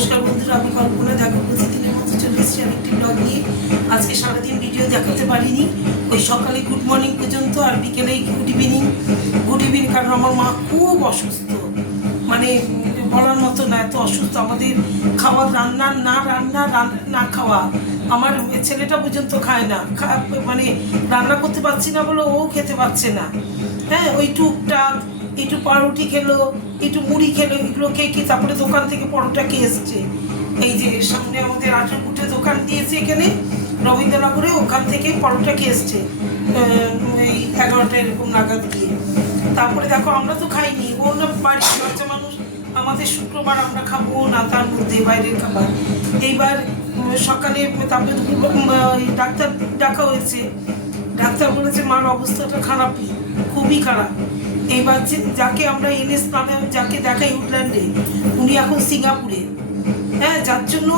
নমস্কার বন্ধুরা, আমি কল্পনা। দেখো, প্রতিদিনের মতো চলে এসেছি আরেকটি ব্লগ নিয়ে। আজকে সারাদিন ভিডিও দেখাতে পারিনি, ওই সকালে গুড মর্নিং পর্যন্ত, আর বিকেলেই গুড ইভিনিং। কারণ আমার মা খুব অসুস্থ, মানে বলার মতো না, এত অসুস্থ। আমাদের খাওয়া রান্না না খাওয়া, আমার ছেলেটা পর্যন্ত খায় না, মানে রান্না করতে পারছি না বলে ও খেতে পারছে না। হ্যাঁ, ওই টুকটাক একটু পাউরুটি খেলো, একটু মুড়ি খেলো, এগুলো খেয়ে তারপরে দোকান থেকে পরোটা খেয়ে এসছে। এই যে সামনে আমাদের আঠারকুটে দোকান দিয়েছে এখানে রবীন্দ্রনগরে, ওখান থেকে পরোটা খেয়ে এসছে এই 11টা এরকম নাগাদ গিয়ে। তারপরে দেখো, আমরা তো খাইনি, ও না বাড়ির বাচ্চা মানুষ, আমাদের শুক্রবার আমরা খাবো না, তার মধ্যে বাইরের খাবার। এইবার সকালে তারপরে ডাক্তার ডাকা হয়েছে, ডাক্তার বলেছে মার অবস্থাটা খারাপই, খুবই খারাপ। এইবার যাকে আমরা এনএস নামে যাকে দেখাই উডল্যান্ডে, উনি এখন সিঙ্গাপুরে। হ্যাঁ, যার জন্য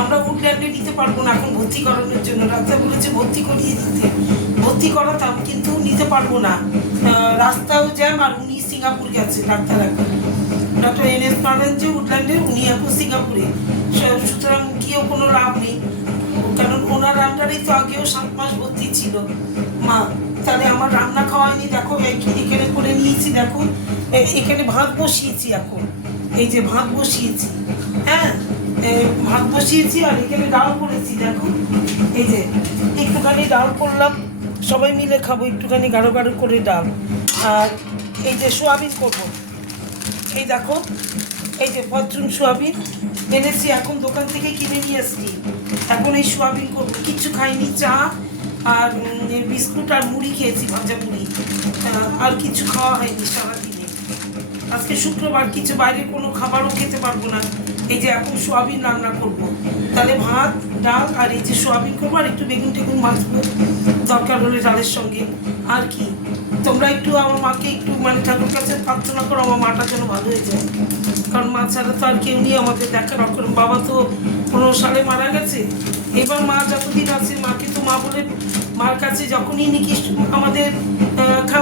আমরা উডল্যান্ডে নিতে পারবো না এখন ভর্তি করানোর জন্য। ডাক্তার বলেছে ভর্তি করিয়ে দিতে, ভর্তি করাতাম, কিন্তু নিতে পারবো না, রাস্তাও জ্যাম, আর উনি সিঙ্গাপুর গেছে ডাক্তার। এখন ডক্টর এনএস নামেন যে উডল্যান্ডে, উনি এখন সিঙ্গাপুরে। সুতরাং গিয়েও কোনো লাভ নেই, কারণ ওনার আন্ডারেই তো আগেও 7 মাস ভর্তি ছিল মা। তাহলে আমার রান্না খাওয়াইনি। দেখো এখানে করে নিয়েছি, দেখো এখানে ভাত বসিয়েছি, এখন এই যে ভাত বসিয়েছি। হ্যাঁ, ভাত বসিয়েছি, আর এখানে ডাল করেছি। দেখো এই যে একটুখানি ডাল করলাম, সবাই মিলে খাবো, একটুখানি গাঢ় গাঢ় করে ডাল। আর এই যে সোয়াবিন করবো, এই দেখো এই যে ফরচুন সোয়াবিন এনেছি, এখন দোকান থেকে কিনে নিয়ে এসছি। এখন এই সোয়াবিন করবো, কিচ্ছু খাইনি, চা আর বিস্কুট আর মুড়ি খেয়েছি, ভাজা মুড়ি, আর কিছু খাওয়া হয়নি সারাদিনে। আজকে শুক্রবার, কিছু বাইরে কোনো খাবারও খেতে পারবো না। এই যে এখন সোয়াবিন রান্না করবো, তাহলে ভাত ডাল আর এই যে সোয়াবিন করবো, আর একটু বেগুন টেগুন ভাজবো দরকার হলে ডালের সঙ্গে। আর কি, তোমরা একটু আমার মাকে একটু মানে ঠাকুর কাছে প্রার্থনা করো, আমার মাটা যেন ভালো হয়ে যায়, কারণ মা ছাড়া তো আর কেউ নেই আমাদের দেখার। কারণ বাবা তো 15 সালে মারা গেছে। এবার মা যতদিন আছে, মাকে তো মা বলে, মার কাছে যখনই নাকি আমাদের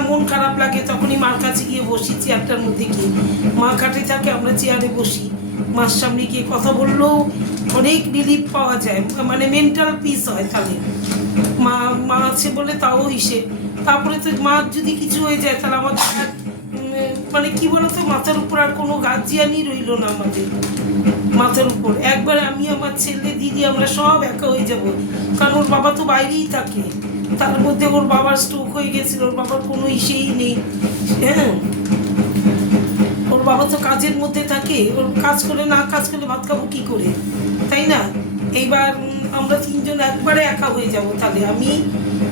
মন খারাপ লাগে, তখনই মার কাছে গিয়ে বসি, চেয়ারটার মধ্যে গিয়ে। মা খাটে থাকে, আমরা চেয়ারে বসি, মার সামনে গিয়ে কথা বললেও অনেক রিলিফ পাওয়া যায়, মানে মেন্টাল পিস হয়। তাহলে মা আছে বলে তাও হিসেব। তারপরে তো মা যদি কিছু হয়ে যায়, তাহলে আমাদের মানে কি বলতো, মাথার উপর আর কোনো গার্জিয়ানই রইল না আমাদের মাথার উপর। একবার আমি, আমার ছেলে, দিদি, আমরা সব একা হয়ে যাব, কারণ ওর বাবা তো বাইরেই থাকে। তার মধ্যে ওর বাবার স্ট্রোক হয়ে গেছিল, ওর বাবার কোনো ইসেই নেই। হ্যাঁ, ওর বাবা তো কাজের মধ্যে থাকে, ওর কাজ করে না, কাজ করলে ভাত খাবো কি করে, তাই না? এইবার আমরা 3 জন একবারে একা হয়ে যাব। তাহলে আমি,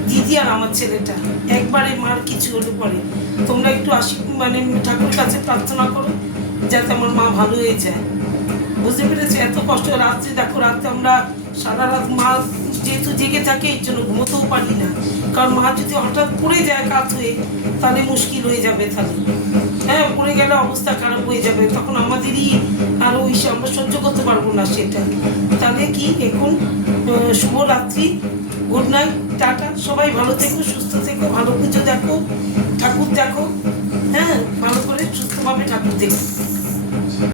দিদি আর আমার ছেলেটা একবারে, মার কিছু হলে পরে তোমরা একটু মানে ঠাকুর কাছে প্রার্থনা করো যাতে আমার মা ভালো হয়ে যায়। বুঝতে পেরেছি? এত কষ্ট রাত্রে, দেখো রাত্রে আমরা সারা রাত, মা যেহেতু জেগে থাকে, এর জন্য ঘুমোতেও পারি না, কারণ মা যদি হঠাৎ পড়ে যায় কাত হয়ে, তাহলে মুশকিল হয়ে যাবে। তাহলে হ্যাঁ, পড়ে গেলে অবস্থা খারাপ হয়ে যাবে, তখন আমাদেরই আরও আমরা সহ্য করতে পারবো না সেটা। তাহলে কি, এখন শুভরাত্রি, গুড নাইট, টাটা। সবাই ভালো থেকো, সুস্থ থেকো, ভালো পুজো দেখো, ঠাকুর দেখো। হ্যাঁ, ভালো করে সুস্থভাবে ঠাকুর দেখো।